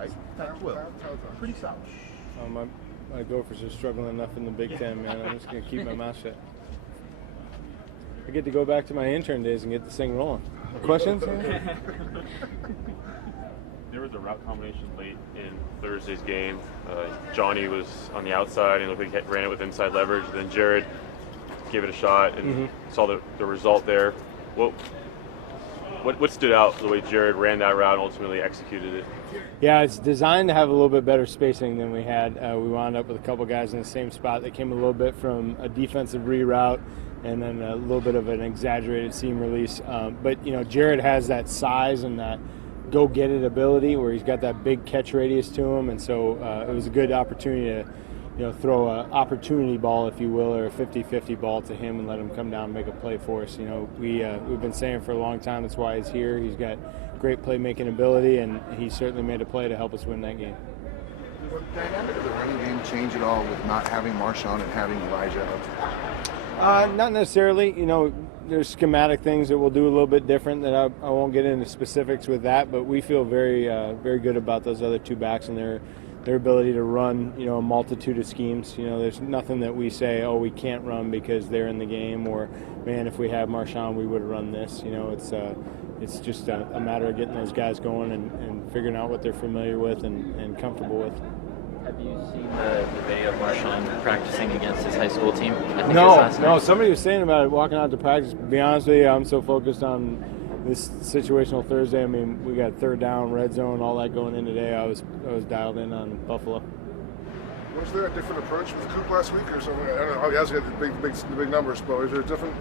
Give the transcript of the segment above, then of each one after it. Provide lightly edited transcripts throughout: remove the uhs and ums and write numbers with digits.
right? Pretty solid. My Gophers are struggling enough in the Big Ten, man. I'm just going to keep my mouth shut. I get to go back to my intern days and get this thing rolling. Questions? There was a route combination late in Thursday's game. Johnny was on the outside and looked like he ran it with inside leverage. Then Jared gave it a shot and saw the result there. What stood out the way Jared ran that route and ultimately executed it? Yeah, it's designed to have a little bit better spacing than we had. We wound up with a couple guys in the same spot. They came a little bit from a defensive reroute and then a little bit of an exaggerated seam release. But, Jared has that size and that go-get-it ability where he's got that big catch radius to him. And so it was a good opportunity to throw an opportunity ball, if you will, or a 50-50 ball to him and let him come down and make a play for us. We've been saying for a long time that's why he's here. He's got great playmaking ability, and he certainly made a play to help us win that game. Does the dynamic of the running game change at all with not having Marshawn and having Elijah out? Not necessarily. There's schematic things that we'll do a little bit different that I won't get into specifics with that, but we feel very, very good about those other two backs and their ability to run, a multitude of schemes. There's nothing that we say, oh, we can't run because they're in the game, or, man, if we had Marshawn, we would have run this. It's just a matter of getting those guys going and figuring out what they're familiar with and comfortable with. Have you seen the video of Marshawn practicing against his high school team? No. Somebody was saying about it walking out to practice. To be honest with you, I'm so focused on this situational Thursday. I mean, we got third down, red zone, all that going in today. I was dialed in on Buffalo. Was there a different approach with Coop last week or something? I don't know. He has got the big numbers, but is there a different?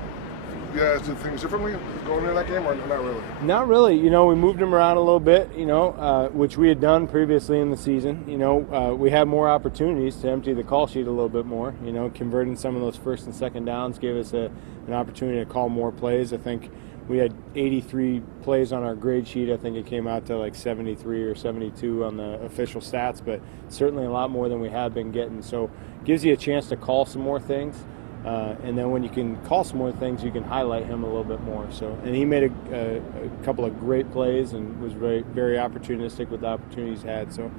You guys did things differently going into that game, or not really? Not really. We moved him around a little bit, which we had done previously in the season. We had more opportunities to empty the call sheet a little bit more. Converting some of those first and second downs gave us an opportunity to call more plays. I think we had 83 plays on our grade sheet. I think it came out to like 73 or 72 on the official stats, but certainly a lot more than we have been getting. So it gives you a chance to call some more things. And then when you can call some more things, you can highlight him a little bit more. And he made a couple of great plays and was very, very opportunistic with the opportunities he had. So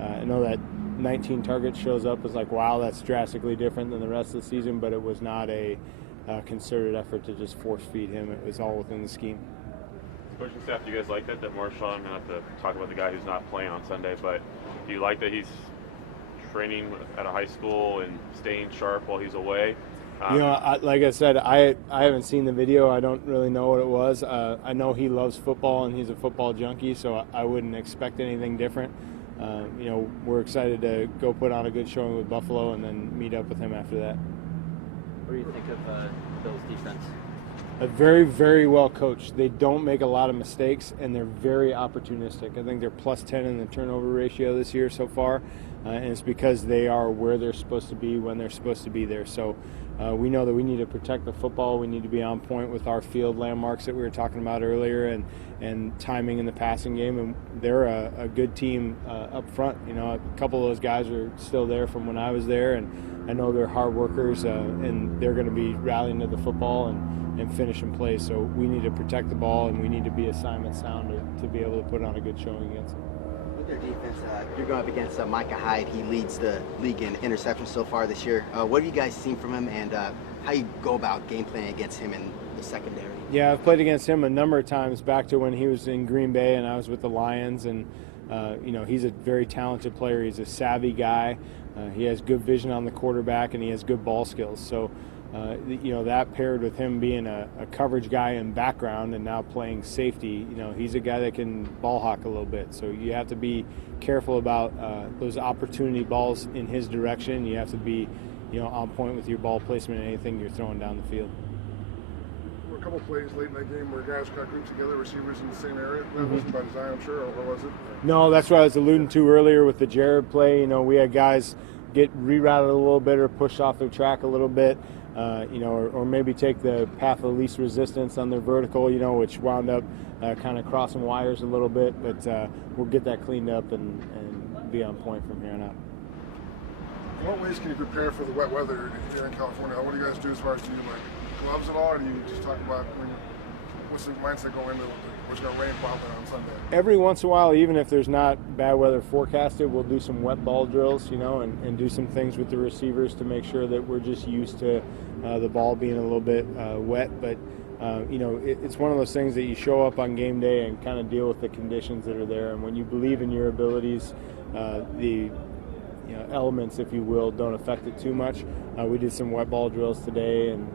I know that 19 targets shows up as like, wow, that's drastically different than the rest of the season, but it was not a concerted effort to just force feed him. It was all within the scheme. Coaching staff, do you guys like that Marshawn, not to talk about the guy who's not playing on Sunday, but do you like that he's training at a high school and staying sharp while he's away? Like I said, I haven't seen the video. I don't really know what it was. I know he loves football and he's a football junkie, so I wouldn't expect anything different. We're excited to go put on a good showing with Buffalo and then meet up with him after that. What do you think of Bill's defense? Very, very well coached. They don't make a lot of mistakes, and they're very opportunistic. I think they're plus 10 in the turnover ratio this year so far, and it's because they are where they're supposed to be when they're supposed to be there. So we know that we need to protect the football. We need to be on point with our field landmarks that we were talking about earlier and timing in the passing game, and they're a good team up front. A couple of those guys are still there from when I was there, and I know they're hard workers, and they're going to be rallying to the football and finishing plays. So we need to protect the ball, and we need to be assignment sound to be able to put on a good showing against them. With their defense, you're going up against Micah Hyde. He leads the league in interceptions so far this year. What have you guys seen from him, and how you go about game playing against him in the secondary? Yeah, I've played against him a number of times back to when he was in Green Bay and I was with the Lions, and he's a very talented player. He's a savvy guy. He has good vision on the quarterback, and he has good ball skills. So, that paired with him being a coverage guy in background and now playing safety, he's a guy that can ball hawk a little bit. So you have to be careful about those opportunity balls in his direction. You have to be, on point with your ball placement and anything you're throwing down the field. There were a couple plays late in that game where guys got grouped together, receivers in the same area. That wasn't by design, I'm sure, or was it? No, that's what I was alluding to earlier with the Jared play. We had guys get rerouted a little bit or pushed off their track a little bit. Or maybe take the path of least resistance on their vertical, which wound up kind of crossing wires a little bit. But we'll get that cleaned up and be on point from here on out. In what ways can you prepare for the wet weather here in California? What do you guys do as far as, do you like gloves at all, or do you just talk about what's the mindset going into it? We're just going to rain wild on Sunday. Every once in a while, even if there's not bad weather forecasted, we'll do some wet ball drills, and do some things with the receivers to make sure that we're just used to the ball being a little bit wet. But, it's one of those things that you show up on game day and kind of deal with the conditions that are there. And when you believe in your abilities, the elements, if you will, don't affect it too much. We did some wet ball drills today, and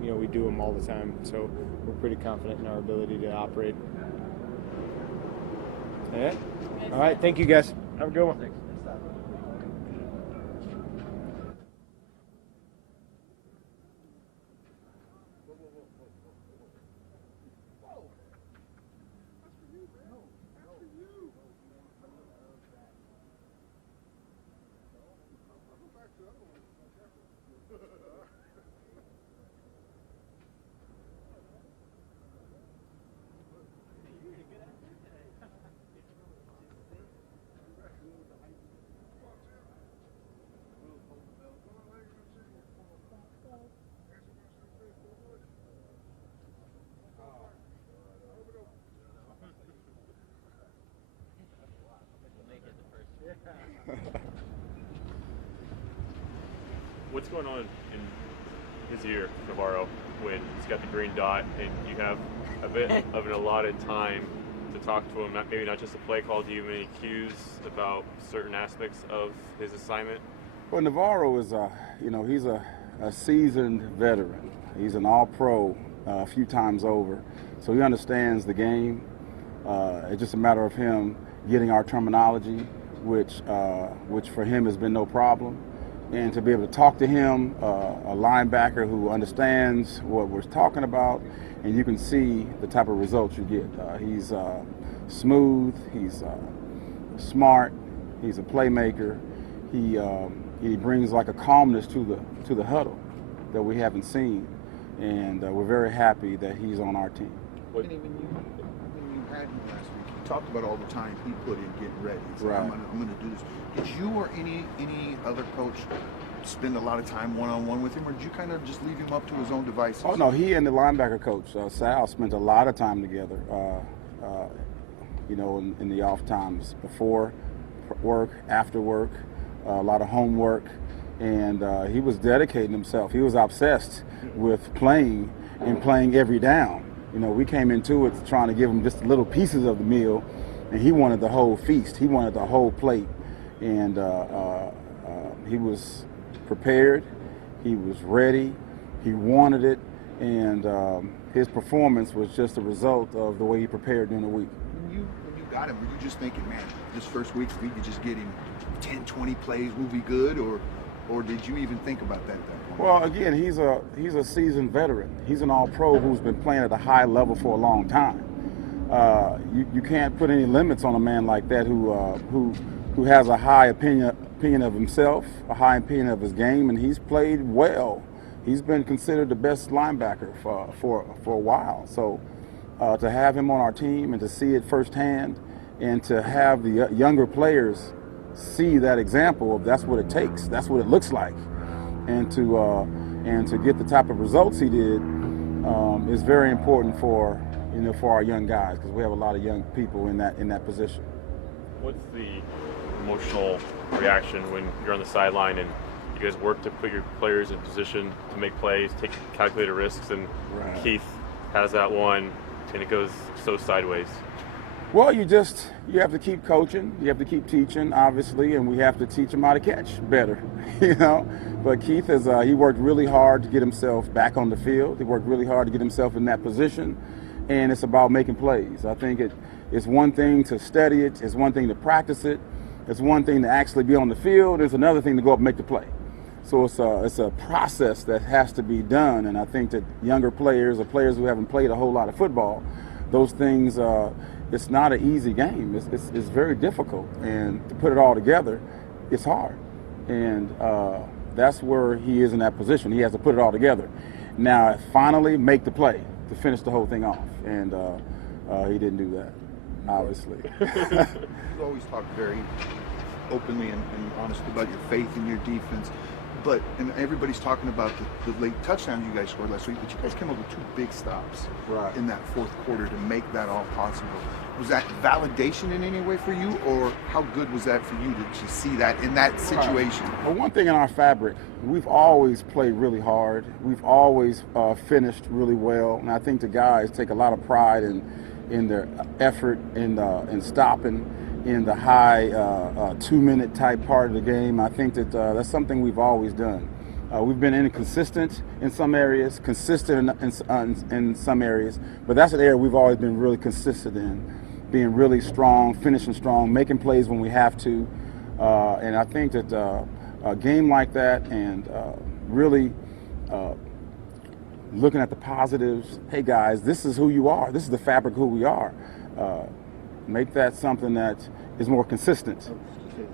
we do them all the time. So we're pretty confident in our ability to operate. Yeah. All right. Thank you, guys. Have a good one. What's going on in his ear, Navarro, when he's got the green dot and you have a bit of an allotted time to talk to him? Maybe not just a play call. Do you have any cues about certain aspects of his assignment? Well, Navarro is he's a seasoned veteran. He's an All-Pro a few times over, so he understands the game. It's just a matter of him getting our terminology, which for him has been no problem. And to be able to talk to him, a linebacker who understands what we're talking about, and you can see the type of results you get. He's smooth, he's smart, he's a playmaker. He brings like a calmness to the huddle that we haven't seen, and we're very happy that he's on our team. When you had him last week, you talked about all the time he put in getting ready. So Right. I'm going to do this. Did you or any other coach spend a lot of time one-on-one with him, or did you kind of just leave him up to his own devices? Oh no, he and the linebacker coach Sal spent a lot of time together. In the off times, before work, after work, a lot of homework, and he was dedicating himself. He was obsessed with playing and playing every down. We came into it trying to give him just little pieces of the meal, and he wanted the whole feast. He wanted the whole plate, and he was prepared. He was ready. He wanted it, and his performance was just a result of the way he prepared during the week. When you got him, were you just thinking, man, this first week we could just get him 10, 20 plays, we'll be good, or did you even think about that at that point? Well, again, he's a seasoned veteran. He's an All-Pro who's been playing at a high level for a long time. You can't put any limits on a man like that who has a high opinion of himself, a high opinion of his game, and he's played well. He's been considered the best linebacker for a while. So to have him on our team and to see it firsthand, and to have the younger players see that example of that's what it takes, that's what it looks like, and to get the type of results he did is very important for our young guys, because we have a lot of young people in that position. What's the emotional reaction when you're on the sideline and you guys work to put your players in position to make plays, take calculated risks, and Right. Keith has that one and it goes so sideways? Well, you have to keep coaching, you have to keep teaching, obviously, and we have to teach him how to catch better, But Keith he worked really hard to get himself back on the field. He worked really hard to get himself in that position, and it's about making plays. I think it's one thing to study it, it's one thing to practice it, it's one thing to actually be on the field, it's another thing to go up and make the play. So it's a process that has to be done, and I think that younger players or players who haven't played a whole lot of football, those things, it's not an easy game. It's very difficult, and to put it all together, it's hard. And that's where he is in that position. He has to put it all together. Now, finally, make the play to finish the whole thing off, and he didn't do that, obviously. You always talk very openly and honestly about your faith in your defense. But and everybody's talking about the late touchdowns you guys scored last week, but you guys came up with 2 big stops Right. in that fourth quarter to make that all possible. Was that validation in any way for you, or how good was that for you to see that in that situation? Well, one thing in our fabric, we've always played really hard. We've always finished really well, and I think the guys take a lot of pride in their effort in stopping in the high 2-minute type part of the game. I think that that's something we've always done. We've been inconsistent in some areas, consistent in some areas, but that's an area we've always been really consistent in, being really strong, finishing strong, making plays when we have to. And I think that a game like that and really looking at the positives, hey guys, this is who you are. This is the fabric of who we are. Make that something that is more consistent.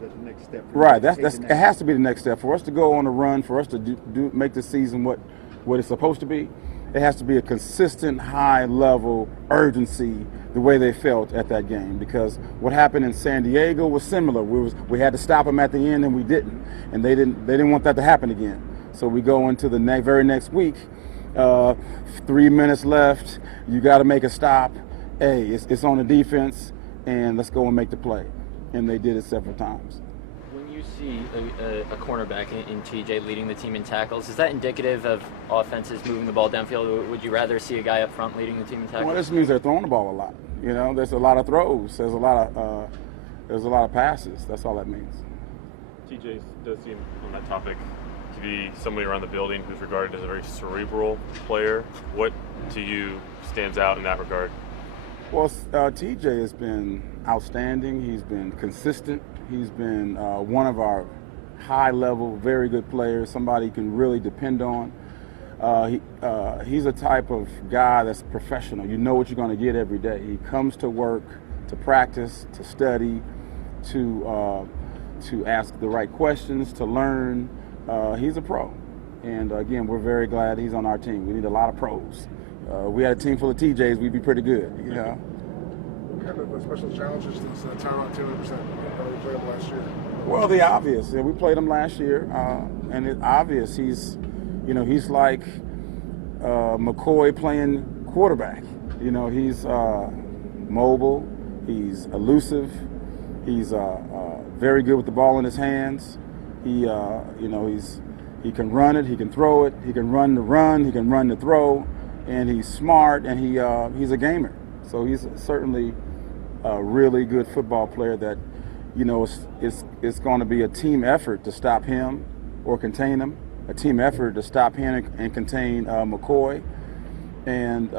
That's the next step. Right. It has to be the next step for us to go on a run. For us to make the season what it's supposed to be. It has to be a consistent, high level urgency, the way they felt at that game. Because what happened in San Diego was similar. We had to stop them at the end, and we didn't. And they didn't want that to happen again. So we go into the very next week. 3 minutes left. You got to make a stop. Hey, it's on the defense, and let's go and make the play. And they did it several times. When you see a cornerback in TJ leading the team in tackles, is that indicative of offenses moving the ball downfield? Or would you rather see a guy up front leading the team in tackles? Well, this means they're throwing the ball a lot. You know, there's a lot of throws. There's a lot of passes. That's all that means. TJ does seem, on that topic, to be somebody around the building who's regarded as a very cerebral player. What to you stands out in that regard? Well, TJ has been outstanding. He's been consistent. He's been one of our high-level, very good players, somebody you can really depend on. He's a type of guy that's professional. You know what you're going to get every day. He comes to work, to practice, to study, to ask the right questions, to learn. He's a pro. And, again, we're very glad he's on our team. We need a lot of pros. We had a team full of TJs, we'd be pretty good, you know. What kind of special challenges does Tyrod Taylor present? We played him last year. Well, the obvious. Yeah, we played him last year, and it's obvious. He's like McCoy playing quarterback. You know, he's mobile. He's elusive. He's very good with the ball in his hands. He can run it. He can throw it. He can run the run. He can run the throw. And he's smart, and he's a gamer. So he's certainly a really good football player that, you know, it's going to be a team effort to stop him or contain him, a team effort to stop him and contain McCoy, and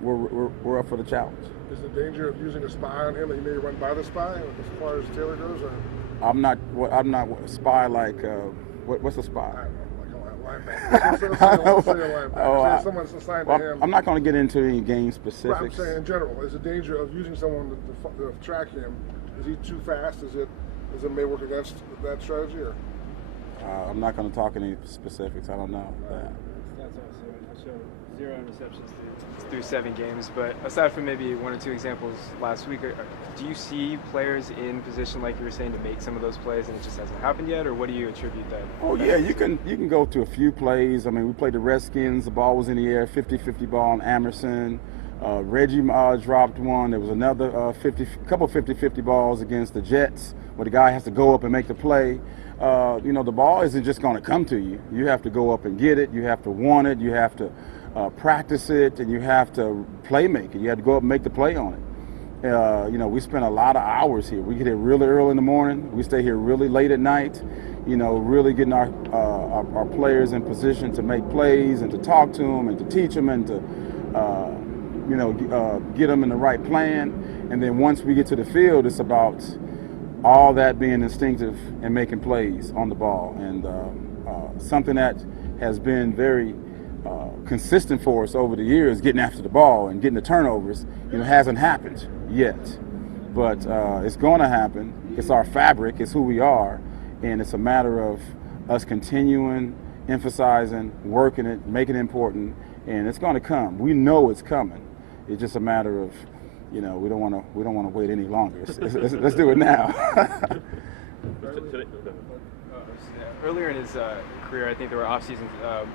we're up for the challenge. Is the danger of using a spy on him that he may run by the spy as far as Taylor goes? Or? I'm not a spy like what's a spy? Someone's assigned to him. I'm not going to get into any game specifics. I'm saying in general, is the danger of using someone to track him? Is he too fast? Does it may work against that strategy? Or? I'm not going to talk any specifics. I don't know that. That's awesome. I showed 0 interceptions through 7 games, but aside from maybe 1 or 2 examples last week, do you see players in position, like you were saying, to make some of those plays and it just hasn't happened yet, or what do you attribute that? Oh yeah, you can go to a few plays. I mean, we played the Redskins, the ball was in the air, 50-50 ball on Emerson. Reggie dropped one. There was another couple 50-50 balls against the Jets where the guy has to go up and make the play. The ball isn't just going to come to you. You have to go up and get it. You have to want it. You have to practice it, and you have to play make it. You have to go up and make the play on it. We spend a lot of hours here. We get here really early in the morning. We stay here really late at night. Really getting our players in position to make plays and to talk to them and to teach them and to get them in the right plan. And then once we get to the field, it's about all that being instinctive and making plays on the ball. And something that has been very consistent for us over the years, getting after the ball and getting the turnovers, hasn't happened yet. But it's going to happen. It's our fabric. It's who we are. And it's a matter of us continuing, emphasizing, working it, making it important. And it's going to come. We know it's coming. It's just a matter of, we don't want to wait any longer. Let's do it now. Earlier in his career, I think there were off-season,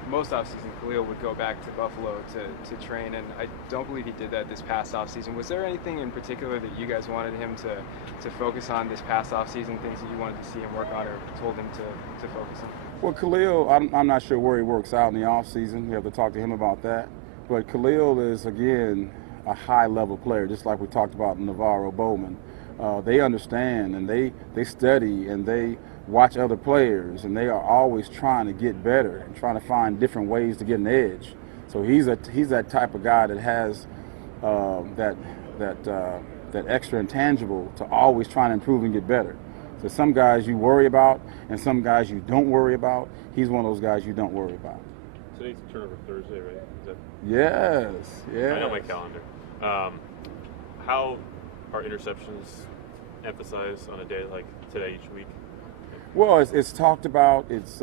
most off-season, Khalil would go back to Buffalo to train, and I don't believe he did that this past off-season. Was there anything in particular that you guys wanted him to focus on this past off-season, things that you wanted to see him work on or told him to focus on? Well, Khalil, I'm not sure where he works out in the off-season. We have to talk to him about that. But Khalil is, again, a high-level player, just like we talked about Navarro Bowman. They understand, and they study, and they watch other players, and they are always trying to get better and trying to find different ways to get an edge. So he's that type of guy that has that extra intangible to always trying to improve and get better. So some guys you worry about, and some guys you don't worry about. He's one of those guys you don't worry about. Today's turnover Thursday, right? Is that... Yes. I know my calendar. How are interceptions emphasized on a day like today each week? Well, it's talked about. It's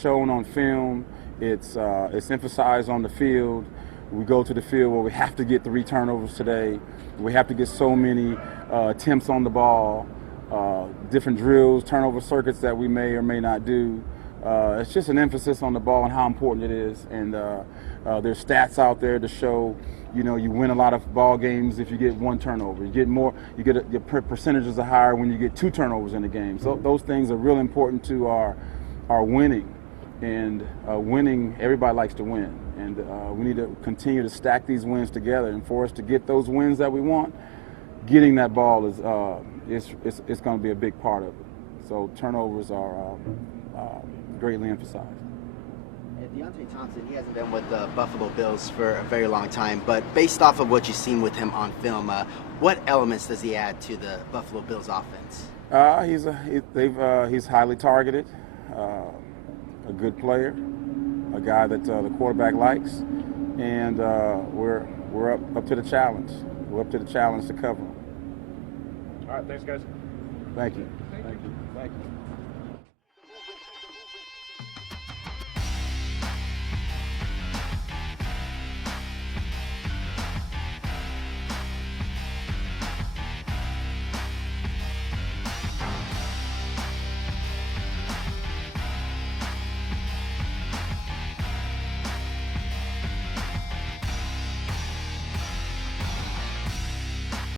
shown on film. It's emphasized on the field. We go to the field where we have to get 3 turnovers today. We have to get so many attempts on the ball, different drills, turnover circuits that we may or may not do. It's just an emphasis on the ball and how important it is. And there's stats out there to show, you win a lot of ball games if you get 1 turnover. You get more. Your percentages are higher when you get 2 turnovers in a game. So those things are real important to our winning. And winning, everybody likes to win. And we need to continue to stack these wins together. And for us to get those wins that we want, getting that ball is it's going to be a big part of it. So turnovers are greatly emphasized. DeAndre Thompson, he hasn't been with the Buffalo Bills for a very long time, but based off of what you've seen with him on film, what elements does he add to the Buffalo Bills offense? He's highly targeted, a good player, a guy that the quarterback likes, and we're up to the challenge. We're up to the challenge to cover him. All right, thanks, guys. Thank you. Thank you. Thank you.